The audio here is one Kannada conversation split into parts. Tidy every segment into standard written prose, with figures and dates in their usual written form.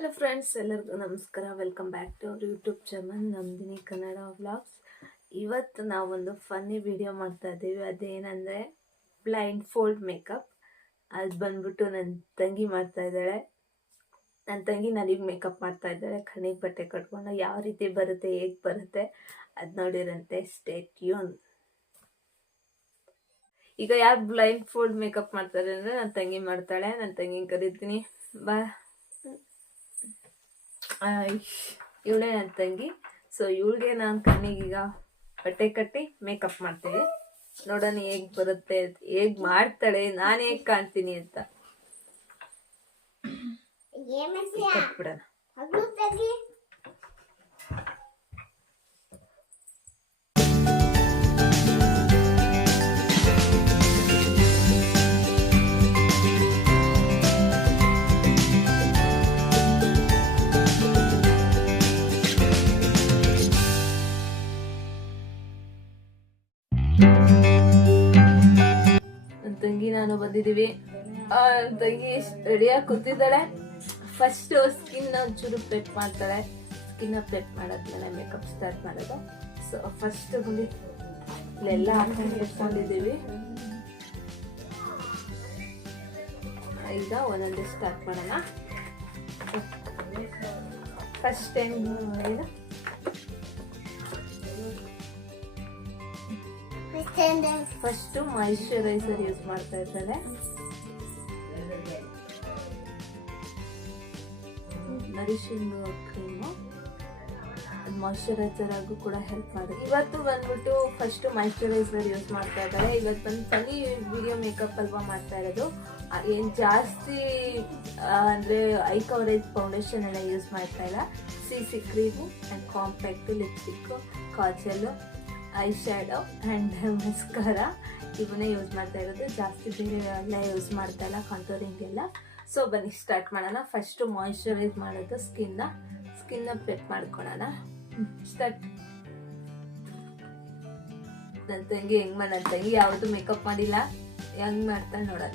ಹಲೋ ಫ್ರೆಂಡ್ಸ್, ಎಲ್ಲರಿಗೂ ನಮಸ್ಕಾರ. Welcome back to our YouTube channel Nandini Kannada vlogs. ಇವತ್ತು ನಾವೊಂದು ಫನ್ನಿ ವಿಡಿಯೋ ಮಾಡ್ತಾ ಇದ್ದೀವಿ. ಅದೇನಂದರೆ ಬ್ಲೈಂಡ್ ಫೋಲ್ಡ್ ಮೇಕಪ್. ಅದು ಬಂದ್ಬಿಟ್ಟು ನನ್ನ ತಂಗಿ ಮಾಡ್ತಾ ಇದ್ದಾಳೆ. ನನ್ನ ತಂಗಿ ನನಗೆ ಮೇಕಪ್ ಮಾಡ್ತಾ ಇದ್ದಾಳೆ. ಕಣ್ಣಿಗೆ ಬಟ್ಟೆ ಕಟ್ಕೊಂಡು ಯಾವ ರೀತಿ ಬರುತ್ತೆ, ಹೇಗೆ ಬರುತ್ತೆ ಅದು ನೋಡಿರಂತೆ. Stay tune. ಈಗ ಯಾರು ಬ್ಲೈಂಡ್ ಫೋಲ್ಡ್ ಮೇಕಪ್ ಮಾಡ್ತಾರೆ ಅಂದರೆ ನನ್ನ ತಂಗಿ ಮಾಡ್ತಾಳೆ. ನನ್ನ ತಂಗಿ ಕರಿತೀನಿ, ಬಾ. ಇವಳೇ ನನ್ನ ತಂಗಿ. ಸೊ ಇವಳಿಗೆ ನಾನು ಕಣ್ಣಿಗೀಗ ಬಟ್ಟೆ ಕಟ್ಟಿ ಮೇಕಪ್ ಮಾಡ್ತೀನಿ. ನೋಡೋಣ ಹೇಗ್ ಬರುತ್ತೆ, ಹೇಗ್ ಮಾಡ್ತಾಳೆ, ನಾನು ಹೇಗ್ ಕಾಣ್ತೀನಿ ಅಂತ. ಕಟ್ಬಿಡೋಣ. ನನ್ನ ತಂಗಿ ನಾನು ಬಂದಿದ್ದೀವಿ. ತಂಗಿ ರೆಡಿಯಾಗಿ ಕೂತಿದ್ದಾಳೆ. ಫಸ್ಟ್ ಸ್ಕಿನ್ ಒಂಚೂರು ಪ್ರೆಪ್ ಮಾಡ್ತಾಳೆ. ಸ್ಕಿನ್ ಪ್ರೆಪ್ ಮಾಡಾದ್ಮೇಲೆ ಮೇಕಪ್ ಸ್ಟಾರ್ಟ್ ಮಾಡೋದು. ಸೊ ಫಸ್ಟ್ ಬಂದು ಇಲ್ಲೆಲ್ಲ ಹಾಕೊಂಡು ಇಟ್ಕೊಂಡಿದ್ದೀವಿ. ಈಗ ಒಂದೊಂದೇ ಸ್ಟಾರ್ಟ್ ಮಾಡೋಣ. ಫಸ್ಟ್ ಟೈಮ್ ಏನು ಫಸ್ಟ್ ಮಾಯಿಶ್ಚರೈಸರ್ ಯೂಸ್ ಮಾಡ್ತಾ ಇದ್ದಾರೆ. ನರಿಶಿಂಗ್ ಕ್ರೀಮು ಮಾಯಿಶ್ಚರೈಸರ್ ಆಗೂ ಕೂಡ ಹೆಲ್ಪ್ ಮಾಡುತ್ತೆ. ಇವತ್ತು ಬಂದ್ಬಿಟ್ಟು ಫಸ್ಟ್ ಮಾಯಿಶ್ಚರೈಸರ್ ಯೂಸ್ ಮಾಡ್ತಾ ಇದ್ದಾರೆ. ಇವತ್ತು ಬಂದು ಫನ್ನಿ ವಿಡಿಯೋ ಮೇಕಪ್ ಅಲ್ವಾ ಮಾಡ್ತಾ ಇರೋದು. ಏನು ಜಾಸ್ತಿ ಅಂದರೆ ಐ ಕವರೇಜ್ ಫೌಂಡೇಶನ್ ಎಲ್ಲ ಯೂಸ್ ಮಾಡ್ತಾ ಇಲ್ಲ. CC cream and compact lipstick, kajal, eye shadow and mascara ಇವನ್ನೇ ಯೂಸ್ ಮಾಡ್ತಾ ಇರೋದು. ಜಾಸ್ತಿ ಬೇರೆ ಎಲ್ಲ ಯೂಸ್ ಮಾಡ್ತಾ ಇಲ್ಲ, ಕಾಂಟೋರಿಂಗ್ ಎಲ್ಲ. ಸೊ ಬನ್ನಿ ಸ್ಟಾರ್ಟ್ ಮಾಡೋಣ. ಫಸ್ಟು ಮಾಯಿಶ್ಚರೈಸ್ ಮಾಡೋದು ಸ್ಕಿನ್ನ ಪ್ರೆಪ್ ಮಾಡ್ಕೊಳ್ಳೋಣ. ಸ್ಟಾರ್ಟ್. ನನ್ನ ತಂಗಿ ನನ್ನ ತಂಗಿ ಯಾವತ್ತೂ ಮೇಕಪ್ ಮಾಡಿಲ್ಲ, ಹೆಂಗ್ ಮಾಡ್ತಾಳೆ ನೋಡೋಣ.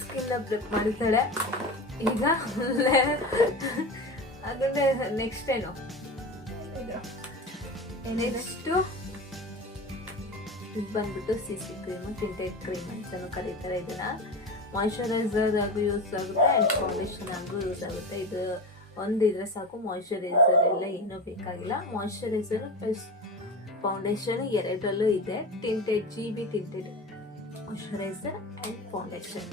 ಸ್ಕಿನ್ ಪ್ರೆಪ್ ಮಾಡ್ತಾಳೆ. ಈಗ ಅದನ್ನೇ ನೆಕ್ಸ್ಟ್ ಏನು ನೆಕ್ಸ್ಟು ಇದು ಬಂದ್ಬಿಟ್ಟು CC ಕ್ರೀಮು, ಟಿಂಟೆಡ್ ಕ್ರೀಮ್ ಅಂತಲೂ ಕರೀತಾರೆ ಇದನ್ನ. ಮಾಯಿಶ್ಚರೈಸರ್ ಆಗೂ ಯೂಸ್ ಆಗುತ್ತೆ ಆ್ಯಂಡ್ ಫೌಂಡೇಶನ್ ಆಗೂ ಯೂಸ್ ಆಗುತ್ತೆ. ಇದು ಒಂದು ಇದ್ರೆ ಸಾಕು. ಮಾಯಿಶ್ಚರೈಸರ್ ಎಲ್ಲ ಏನೂ ಬೇಕಾಗಿಲ್ಲ. ಮಾಯಿಶ್ಚರೈಸರ್ ಪ್ಲಸ್ ಫೌಂಡೇಶನ್ ಎರಡರಲ್ಲೂ ಇದೆ. Tinted GB tinted moisturiser and foundation.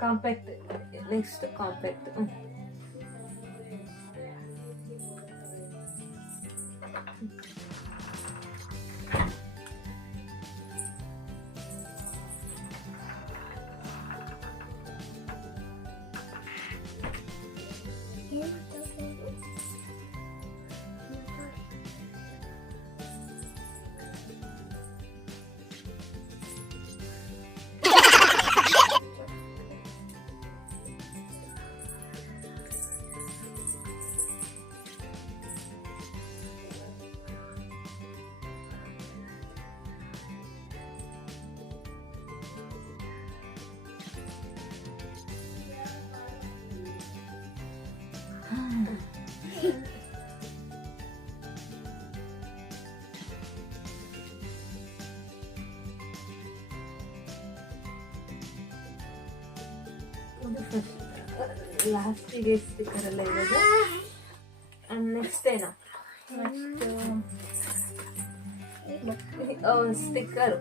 Compact. Next compact. ಲಾಸ್ಟಿಗೆ ಸ್ಟಿಕ್ಕರ್ ಎಲ್ಲ ಇರೋದು. ನೆಕ್ಸ್ಟ್ ಏನೋ ಸ್ಟಿಕ್ಕರು.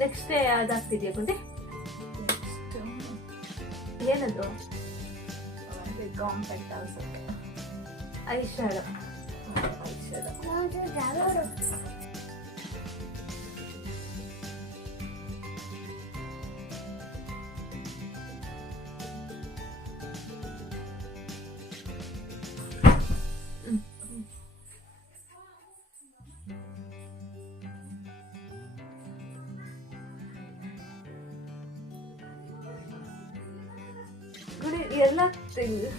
ನೆಕ್ಸ್ಟ್ ಯಾವ್ದಾಗ್ತಿದ್ಯಾ ಗುಂಡೆ? ಏನದು? ಕಾಂಪ್ಯಾಕ್ಟ್ ಅನ್ಸುತ್ತೆ. I shadow. ಎಲ್ಲ ತೆಗೆದು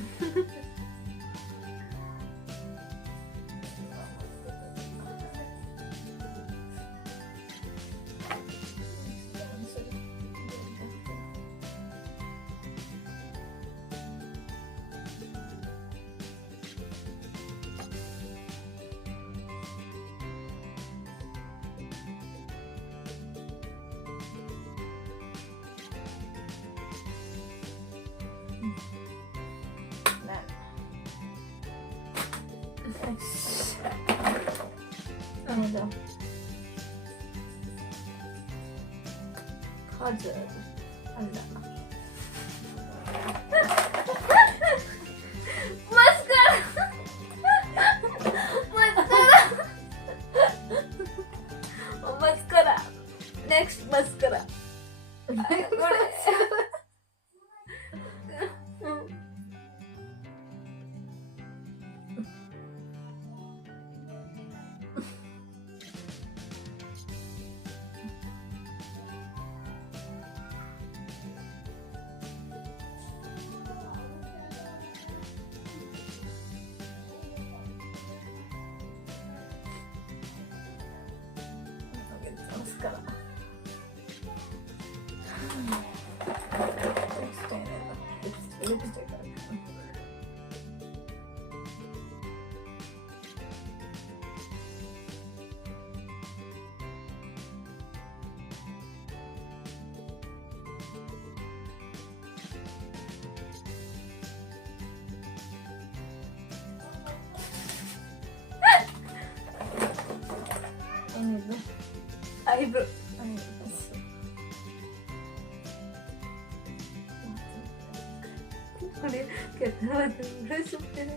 ಕಾಜಲ್ ಅಲ್ಲ, ಮಸ್ಕರ. ನೆಕ್ಸ್ಟ್ ಮಸ್ಕರ. ಏನಿದು? ಐಬ್ರೋ. ಕೆತ್ತ ಸುತ್ತೇನೆ.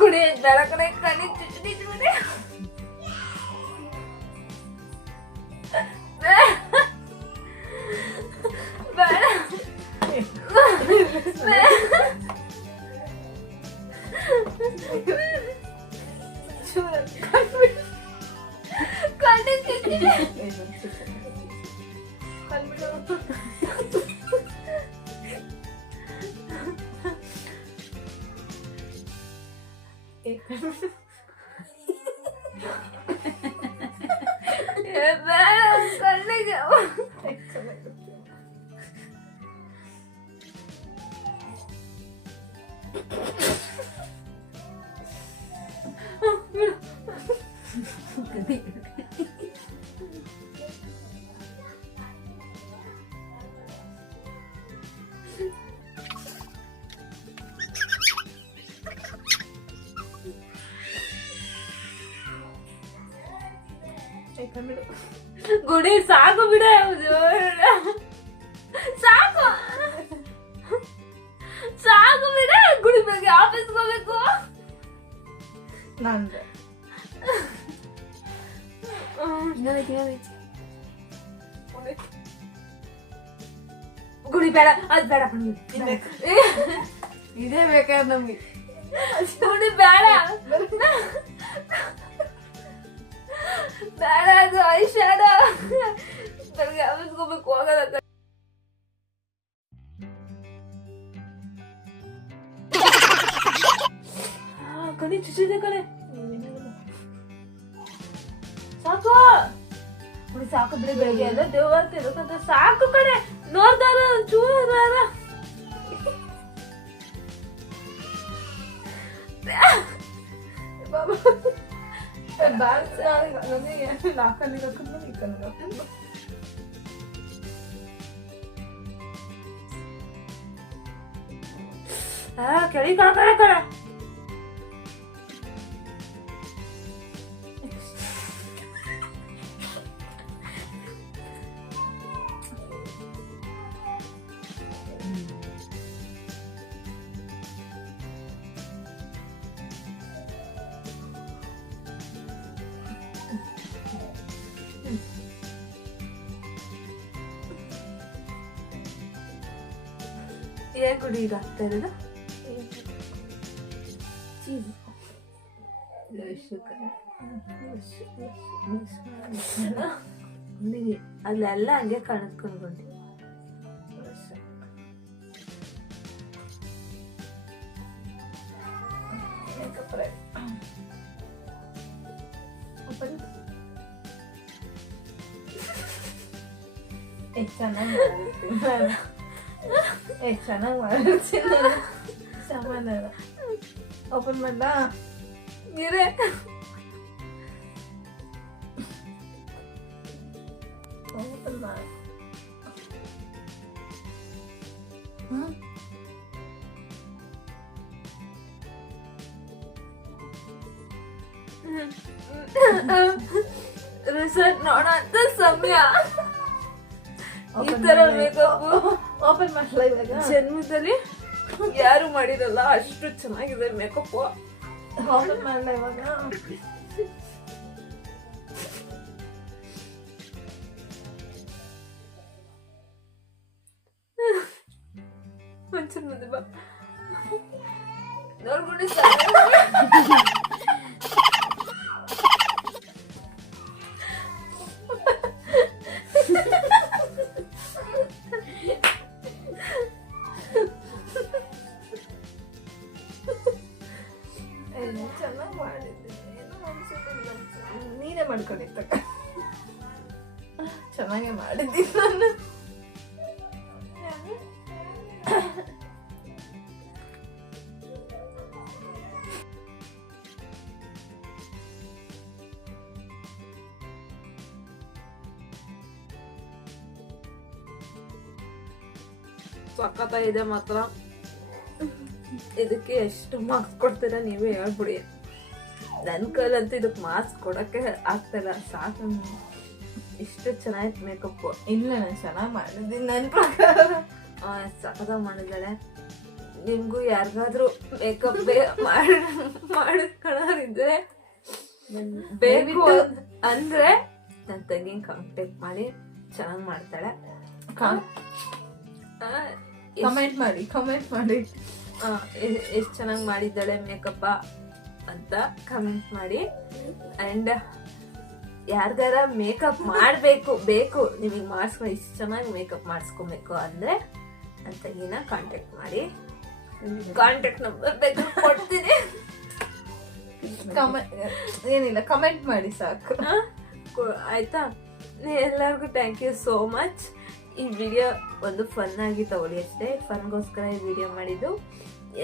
ಗುಡಿ ಬೆಳಕನೆ ಕಣ್ಣಿ ಚುಚ್ಚಿಬಿಟ್ಟೆ. ಕನ್ನಡ ಗುಡಿ ಸಾಕು ಬಿಡ, ಸಾಕು ಸಾಕು ಬಿಡ. ಗುಡಿ ಬಗ್ಗೆ ಆಫೀಸ್ಗೆ ಹೋಗ್ಬೇಕು. ನಂದು ಗುಡಿ ಬೇಡ, ಅದ್ ಬೇಡ. ಇದೇ ಬೇಕಾದ್ರೆ ನಮ್ಗೆ ಗುಡಿ ಬೇಡ ಬೇಡ, ಅದು ಐಶ್ಯಾಡ. ಬೆಳಗ್ಗೆ ಆಫೀಸ್ಗೆ ಹೋಗ್ಬೇಕು, ಹೋಗೋದ. ಕಣಿ ಚುಚ್ಚಿದೆ ಕಣೆ, ಸಾಕು ಗುಡಿ ಸಾಕು ಬಿಡಿ. ಬೆಳಗ್ಗೆ ಎಲ್ಲ ದೇವ್ರ ತಿರ್ಬೇಕಂತ ಸಾಕು ಕಣೆ. ನೋಡ್ದಾರ ಚೂರಾರ ಕೆಳಗೆ ಕಳ್ಕಡೆ ಕಡೆ. ಏನ್ ಗುಡಿ ಇದಾಗ್ತಾ ಇರೋದು? ಅಲ್ಲೆಲ್ಲ ಹಂಗೆ ಕಾಣಿಸ್ಕೊಂಡ್ಬಂದು ಚೆನ್ನಾಗಿ ಮಾಡಿರ್ತೀನಿ. ಸಮಾಧಾನ ಓಪನ್ ಮಾಡ್ಲ ನೀರೇ ಓಪನ್ ಮಾಡಿ. ರಿಸಲ್ಟ್ ನೋಡೋಂತ ಸಮಯ. ಈ ತರ ಮೇಕಪ್ ಓಪನ್ ಮಾಡಲ್ಲ ಇವಾಗ. ಜನ್ಮದಲ್ಲಿ ಯಾರು ಮಾಡಿರಲ್ಲ, ಅಷ್ಟು ಚೆನ್ನಾಗಿದೆ ಮೇಕಪ್. ಓಪನ್ ಮಾಡಲ್ಲ ಇವಾಗ. ಒಂಚೂರು ಮುಂದೆ ಬಾ. ನೋಡ್ಬಿಡಿ ಚೆನ್ನಾಗಿ ಮಾಡಿದ್ದೀನಿ. ನೀನೇ ಮಾಡ್ಕೊಂಡಿತ್ತ. ಚೆನ್ನಾಗೇ ಮಾಡಿದ್ದೀನಿ ನಾನು. ಸಖತ್ತಾಗಿದೆ ಮಾತ್ರ. ಇದಕ್ಕೆ ಎಷ್ಟು ಮಾರ್ಕ್ಸ್ ಕೊಡ್ತೀರಾ ನೀವೇ ಹೇಳ್ಬಿಡಿ. ನನ್ನ ಕೈಲಂತೂ ಇದಕ್ಕೆ ಮಾರ್ಕ್ಸ್ ಕೊಡಕ್ಕೆ ಆಗ್ತಿಲ್ಲ. ಸಾಕು, ಇಷ್ಟು ಚೆನ್ನಾಗಿತ್ತು ಮೇಕಪ್. ಇಲ್ಲ ನಾನು ಚೆನ್ನಾಗಿ ಮಾಡಿದ್ದೀನಿ ನನ್ನ ಪ್ರಕಾರ. ಸಖತ್ತಾಗಿ ಮಾಡಿದ್ದಾಳೆ. ನಿಮ್ಗೂ ಯಾರಿಗಾದ್ರೂ ಮೇಕಪ್ ಮಾಡಿದ್ರೆ ಬೇಕು ಅಂದ್ರೆ ನನ್ನ ತಂಗಿ ಕಾಂಟ್ಯಾಕ್ಟ್ ಮಾಡಿ. ಚೆನ್ನಾಗಿ ಮಾಡ್ತಾಳೆ. ಕಮೆಂಟ್ ಮಾಡಿ ಎಷ್ಟು ಚೆನ್ನಾಗಿ ಮಾಡಿದ್ದಾಳೆ ಮೇಕಪ್ ಅಂತ ಕಮೆಂಟ್ ಮಾಡಿ. ಅಂಡ್ ಯಾರ್ಗಾರ ಮೇಕಪ್ ಬೇಕು ನಿಮಗೆ ಮಾಡಿಸ್ಕೊಂಡು ಇಷ್ಟು ಚೆನ್ನಾಗಿ ಮೇಕಪ್ ಮಾಡಿಸ್ಕೊಬೇಕು ಅಂದ್ರೆ ನನ್ನ ತಂಗಿನ ಕಾಂಟ್ಯಾಕ್ಟ್ ಮಾಡಿ. ಕಾಂಟ್ಯಾಕ್ಟ್ ನಂಬರ್ ಬೇಕಾದ್ರೆ ಕೊಡ್ತೀನಿ. ಏನಿಲ್ಲ, ಕಮೆಂಟ್ ಮಾಡಿ ಸಾಕು. ಆಯ್ತಾ? ಎಲ್ಲರಿಗೂ ಥ್ಯಾಂಕ್ ಯು ಸೋ ಮಚ್. ಈ ವಿಡಿಯೋ ಒಂದು ಫನ್ ಆಗಿ ತಗೊಳ್ಳಿ ಅಷ್ಟೇ. ಫನ್ಗೋಸ್ಕರ ಈ ವಿಡಿಯೋ ಮಾಡಿದ್ದು.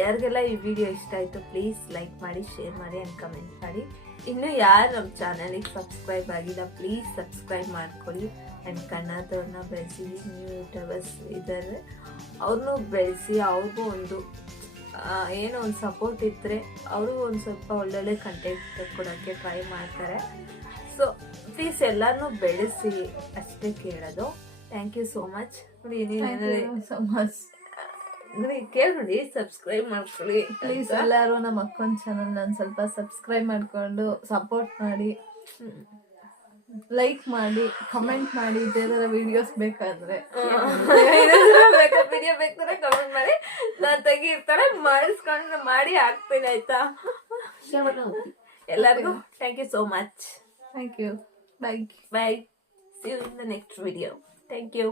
ಯಾರಿಗೆಲ್ಲ ಈ ವಿಡಿಯೋ ಇಷ್ಟ ಆಯಿತು ಪ್ಲೀಸ್ ಲೈಕ್ ಮಾಡಿ, ಶೇರ್ ಮಾಡಿ ಆ್ಯಂಡ್ ಕಮೆಂಟ್ ಮಾಡಿ. ಇನ್ನು ಯಾರು ನಮ್ಮ ಚಾನಲಿಗೆ ಸಬ್ಸ್ಕ್ರೈಬ್ ಆಗಿಲ್ಲ ಪ್ಲೀಸ್ ಸಬ್ಸ್ಕ್ರೈಬ್ ಮಾಡ್ಕೊಳ್ಳಿ. ಆ್ಯಂಡ್ ಕನ್ನಡದವ್ರನ್ನ ಬೆಳೆಸಿ, ನ್ಯೂ ಯೂಟ್ಯೂಬರ್ಸ್ ಇದ್ದಾರೆ ಅವ್ರನ್ನೂ ಬೆಳೆಸಿ. ಅವ್ರಿಗೂ ಒಂದು ಏನೋ ಒಂದು ಸಪೋರ್ಟ್ ಇದ್ದರೆ ಅವರು ಒಂದು ಸ್ವಲ್ಪ ಒಳ್ಳೊಳ್ಳೆ ಕಂಟೆಂಟ್ ಕೊಡೋಕ್ಕೆ ಟ್ರೈ ಮಾಡ್ತಾರೆ. ಸೊ ಪ್ಲೀಸ್ ಎಲ್ಲಾನು ಬೆಳೆಸಿ ಅಷ್ಟೇ ಕೇಳೋದು. Thank you so much. ನೋಡಿ ಸೊ ಮಚ್. ನೋಡಿ ಕೇಳಿ ಸಬ್ಸ್ಕ್ರೈಬ್ ಮಾಡ್ಕೊಳ್ಳಿ ಪ್ಲೀಸ್ ಎಲ್ಲರೂ ನಮ್ಮ ಅಕ್ಕನ ಚಾನಲ್ ನಾನು ಸ್ವಲ್ಪ ಸಬ್ಸ್ಕ್ರೈಬ್ ಮಾಡ್ಕೊಂಡು ಸಪೋರ್ಟ್ ಮಾಡಿ, ಲೈಕ್ ಮಾಡಿ, ಕಮೆಂಟ್ ಮಾಡಿ. ಇದೇ ಥರ ವಿಡಿಯೋಸ್ ಬೇಕಾದ್ರೆ ವಿಡಿಯೋ ಬೇಕಾದ್ರೆ ಕಮೆಂಟ್ ಮಾಡಿ, ನಾನು ತೆಗಿರ್ತಾರೆ ಮಾಡಿಸ್ಕೊಂಡು ಮಾಡಿ ಹಾಕ್ತೀನಿ ಆಯ್ತಾ. ಎಲ್ಲರಿಗೂ thank you so much. Thank you. Bye bye. See you in the next video. Thank you.